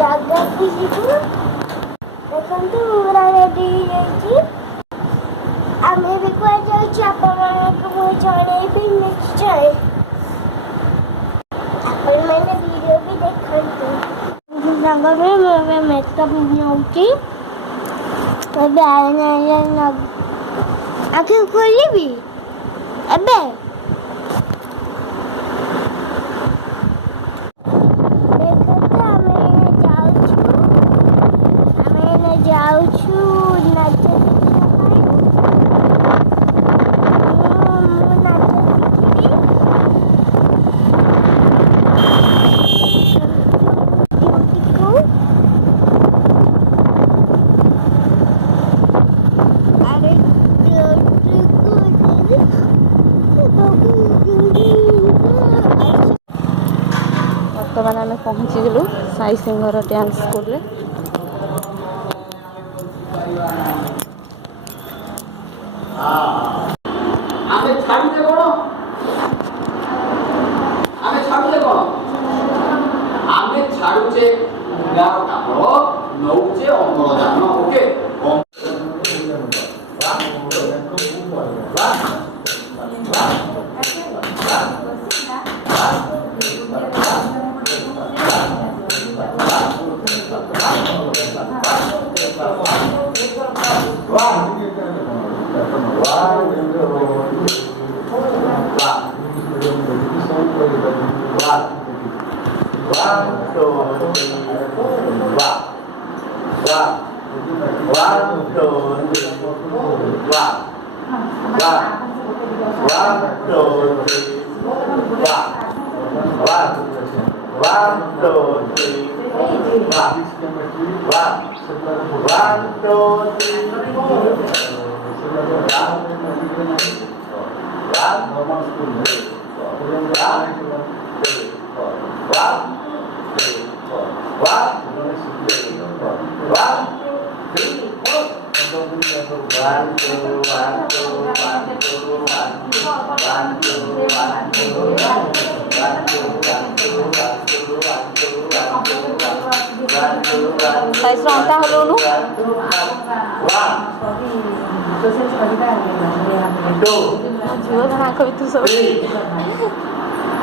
ଜାଗାକୁ ଯିବୁ। ଦେଖନ୍ତୁ ପୁରା ରେଡି ହେଇଯାଇଛି। ଆମେ ବି କୁଆଡ଼େ ଯାଉଛୁ ଆପଣମାନଙ୍କୁ ମୁଁ ଜଣେଇବି ନିଶ୍ଚୟ। ଆପଣମାନେ ଭିଡ଼ିଓ ବି ଦେଖନ୍ତୁ। ସାଙ୍ଗରେ ମୁଁ ଏବେ ମେକଅପ୍ ନେଉଛି। ଏବେ ଆଖି ଖୋଲିବି ଏବେ। ଯାଉଛୁ ନାଚ ଦେଖିବା ପାଇଁ। ମୁଁ ନାଚ ଶିଖିବି। ବର୍ତ୍ତମାନ ଆମେ ପହଞ୍ଚିଗଲୁ ସାଇ ସିଂହର ଡ୍ୟାନ୍ସ ସ୍କୁଲରେ। ଆମେ ଛାଡୁଛେ କଣ? ଆମେ ଛାଡୁଛେ କାମର ନଉଛେ ଅମ୍ଳଜାନ। ଓକେ, ଅଣ୍ଟା ହଲଉନୁ। ଝିଅ ଜଣକ ଭିତରୁ ସବୁ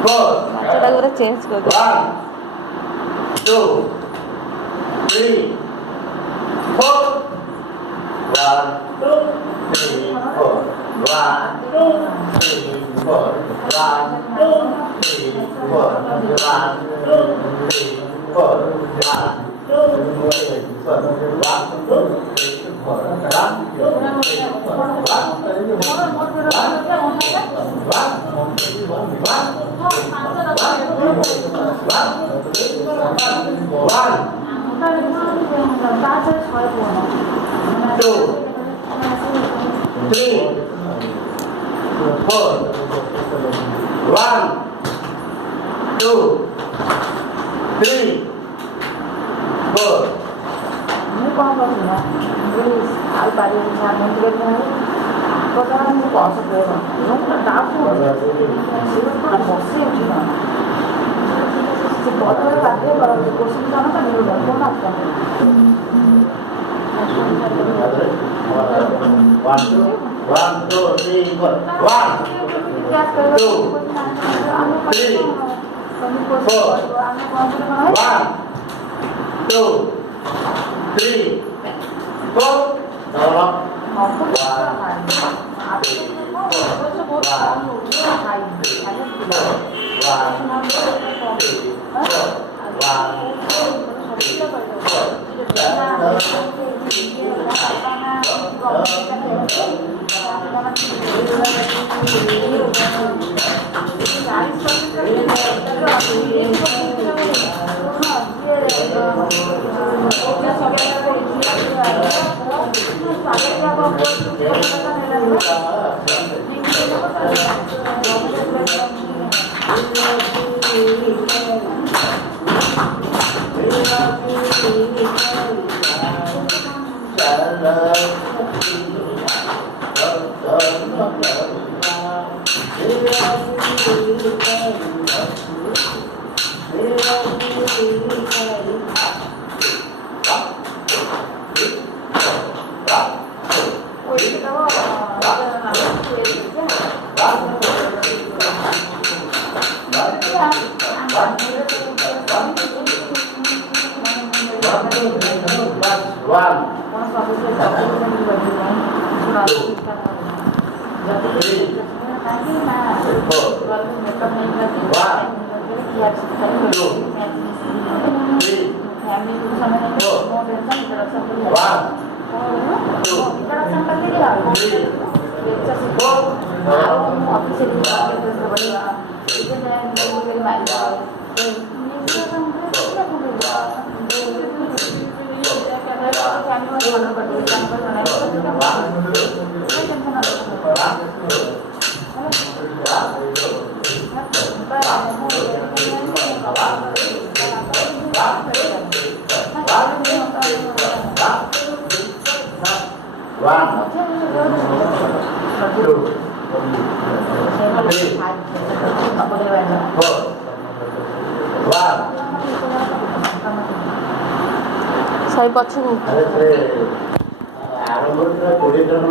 ନାଚଟାକୁ ପୁରା ଚେଞ୍ଜ କରିଦେ। 1 2 3 4 1 2 3 4 1 2 3 4 1 2 3 4 1 2 3 4 1 2 3 4 ସାଇ ପଛକୁ ଆରମ୍ଭ 20 ଜଣ